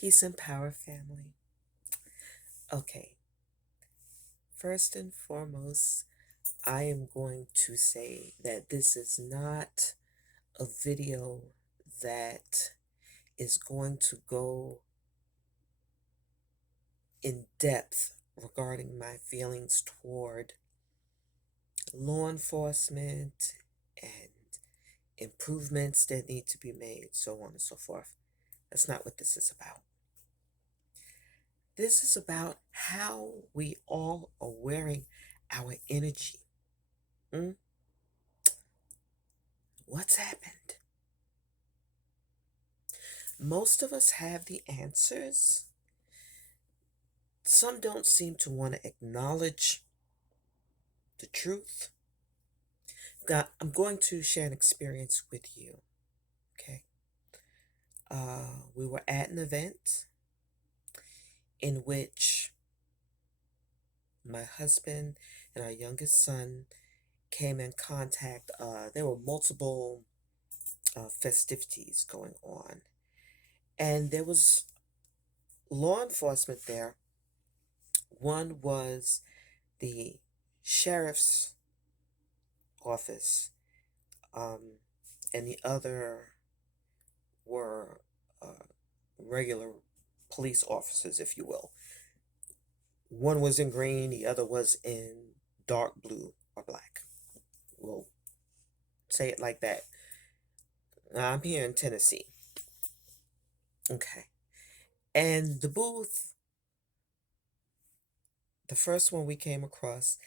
Peace and power, family. Okay, first and foremost, I am going to say that this is not a video that is going to go in depth regarding my feelings toward law enforcement and improvements that need to be made, so on and so forth. That's not what this is about. This is about how we all are wearing our energy. Mm? What's happened? Most of us have the answers. Some don't seem to want to acknowledge the truth. Now, I'm going to share an experience with you. Okay. We were at an event in which my husband and our youngest son came in contact. There were multiple festivities going on, and there was law enforcement there. One was the sheriff's office, um, and the other were regular police officers, if you will. One was in green, the other was in dark blue or black. We'll say it like that. I'm here in Tennessee. Okay. And the booth, the first one we came across,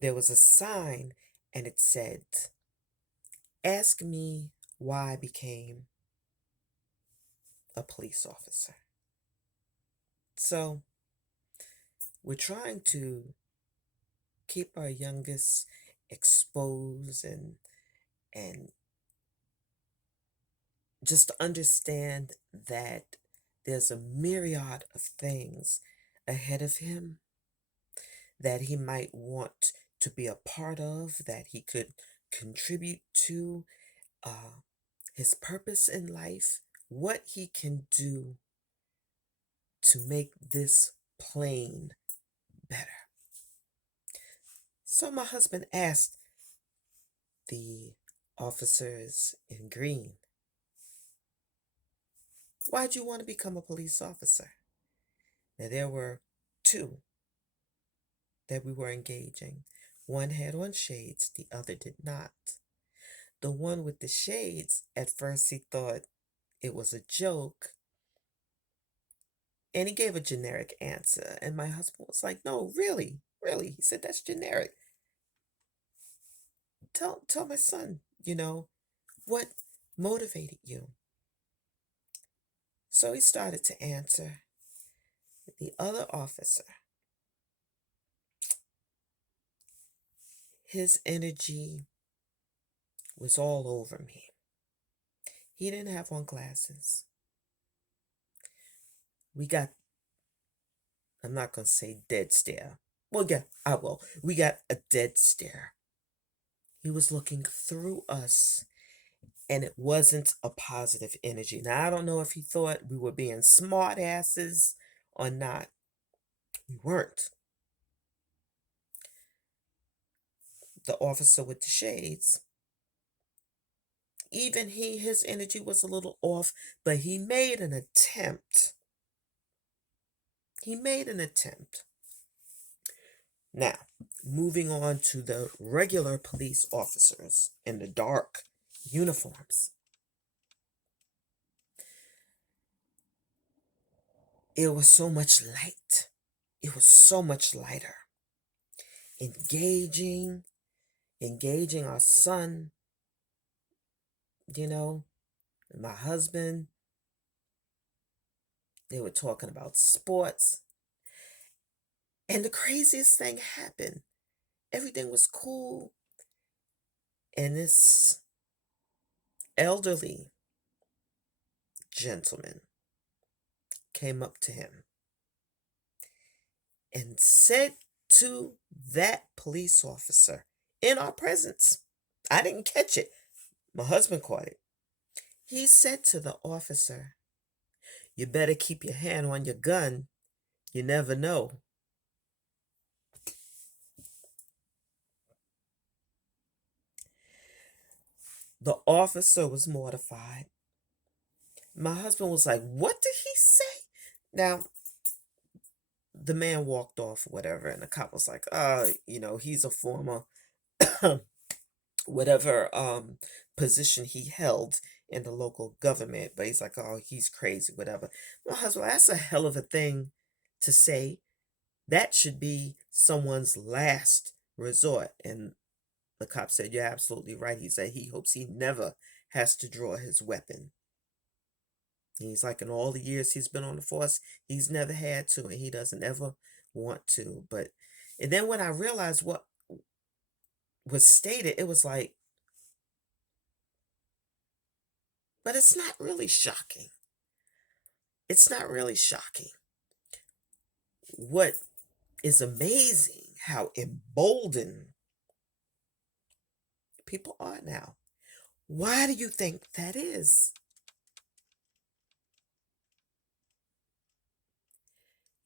there was a sign and it said, "Ask me why I became a police officer." So we're trying to keep our youngest exposed and just understand that there's a myriad of things ahead of him that he might want to be a part of, that he could contribute to uh, his purpose in life, what he can do to make this plane better. So my husband asked the officers in green, "Why'd you want to become a police officer?" Now, there were two that we were engaging. One had on shades, the other did not. The one with the shades, at first he thought it was a joke, and he gave a generic answer. And my husband was like, "No, really, really." He said, "That's generic. Tell my son, what motivated you?" So he started to answer. The other officer, his energy was all over me. He didn't have on glasses. We got, I'm not going to say dead stare. Well, yeah, I will. We got a dead stare. He was looking through us, and it wasn't a positive energy. Now, I don't know if he thought we were being smart asses or not. We weren't. The officer with the shades, even his energy was a little off, but he made an attempt. He made an attempt. Now, moving on to the regular police officers in the dark uniforms. It was so much light. It was so much lighter. Engaging, engaging our son, you know, my husband. They were talking about sports. And the craziest thing happened. Everything was cool. And this elderly gentleman came up to him and said to that police officer in our presence, I didn't catch it, my husband caught it. He said to the officer, You better keep your hand on your gun. You never know. The officer was mortified. My husband was like, "What did he say?" Now, the man walked off or whatever, and the cop was like, he's a former whatever position he held in the local government, but he's like, oh, he's crazy, whatever. My husband, that's a hell of a thing to say. That should be someone's last resort. And the cop said, you're absolutely right. He said he hopes he never has to draw his weapon. He's like, in all the years he's been on the force, he's never had to, and he doesn't ever want to. And then when I realized what was stated, it was like, but it's not really shocking. It's not really shocking. What is amazing, how emboldened people are now. Why do you think that is?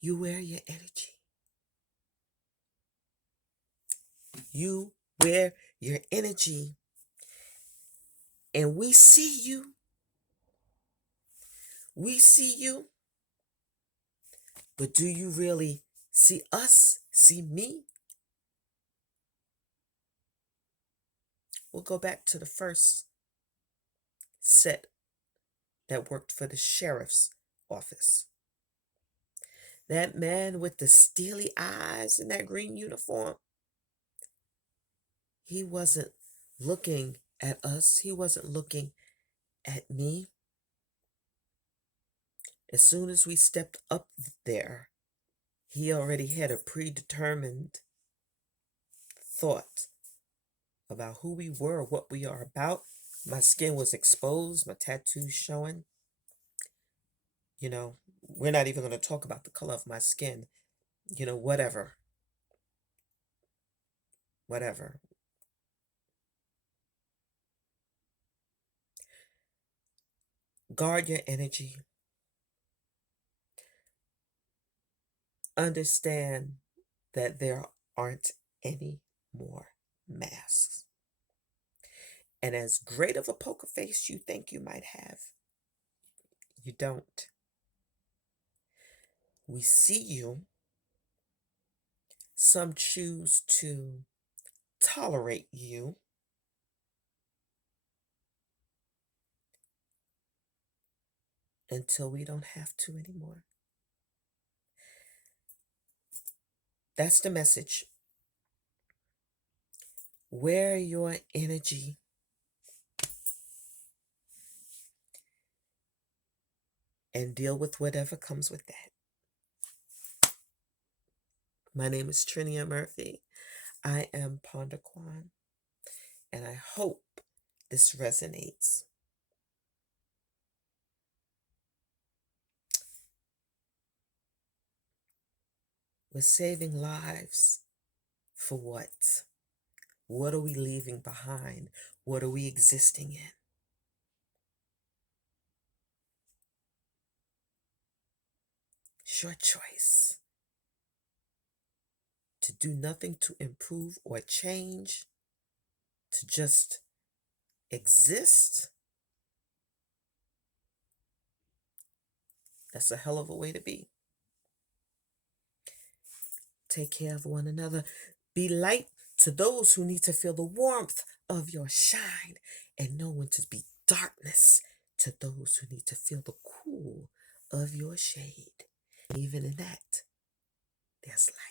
You wear your energy. You wear your energy. And we see you. We see you. But do you really see us? See me? We'll go back to the first set that worked for the sheriff's office. That man with the steely eyes and that green uniform, he wasn't looking at us. He wasn't looking at me. As soon as we stepped up there, he already had a predetermined thought about who we were, what we are about. My skin was exposed, my tattoos showing. We're not even going to talk about the color of my skin. Whatever. Whatever. Guard your energy. Understand that there aren't any more masks. And as great of a poker face you think you might have, you don't. We see you. Some choose to tolerate you. Until we don't have to anymore. That's the message. Wear your energy. And deal with whatever comes with that. My name is Trinia Murphy. I am Ponderquan. And I hope this resonates. We're saving lives for what? What are we leaving behind? What are we existing in? It's your choice. To do nothing to improve or change, to just exist. That's a hell of a way to be. Take care of one another. Be light to those who need to feel the warmth of your shine, and know when to be darkness to those who need to feel the cool of your shade. Even in that, there's light.